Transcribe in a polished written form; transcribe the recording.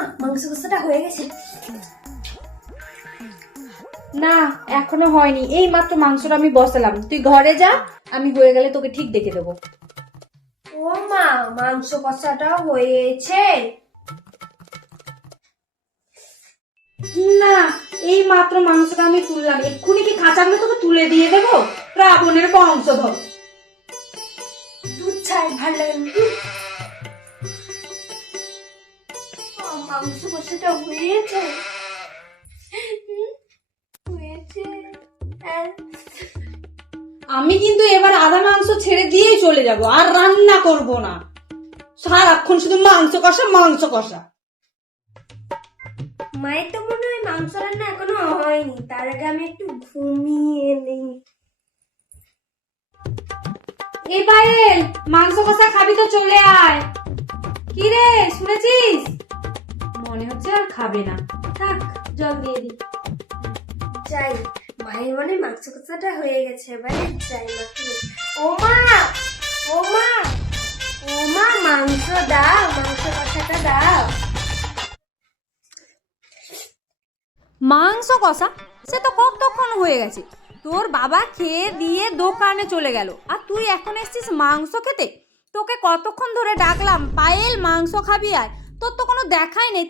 মা মাংস কষাটা হয়ে গেছে? না এখনো হয়নি, এই মাত্র মাংসটা আমি বসালাম। তুই ঘরে যা, আমি হয়ে গেলে তোকে ঠিক দেখে দেবো। ও মা, মাংস কষাটা হয়েছে? না, এই মাত্র মাংসটা আমি তুললাম, এক্ষুনি কি কাঁচাগুলো তোকে তুলে দিয়ে দেবো? রাবণের বংশধর। দুধ ছাই ভালো লাগে না। মাংস কষাটা হয়েছে হয়েছে। আমি কিন্তু এবার আধা মাংস ছেড়ে দিয়েই চলে যাব, আর রান্না করব না। সারাক্ষণ শুধু মাংস কষা মাংস কষা। মায়ের তো মনে হয় মাংস রান্না এখনো হয়নি, তার আগে আমি একটু ঘুমিয়ে নেই। এই পায়েল, মাংস কষা খাবি তো চলে আয়। কি রে, শুনেছিস? মনে হচ্ছে আর খাবে না, থাক জল দিয়ে দি। যাই, মায়ের মনে হয় মাংস কষাটা হয়ে গেছে, এবারে যাই মাকে। ও মা, ও মা, ও মা, মাংস দাও, মাংস কষাটা দাও। মাংস কষা সে তো কতক্ষণ হয়ে গেছে, তোর বাবা খেয়ে দিয়ে দোকানে চলে গেল, আর তুই এখন এসেছিস মাংস খেতে? তোকে কতক্ষণ ধরে ডাকলাম, পায়েল মাংস খাবি আয়, তোর তো কোনো দেখাই নেই।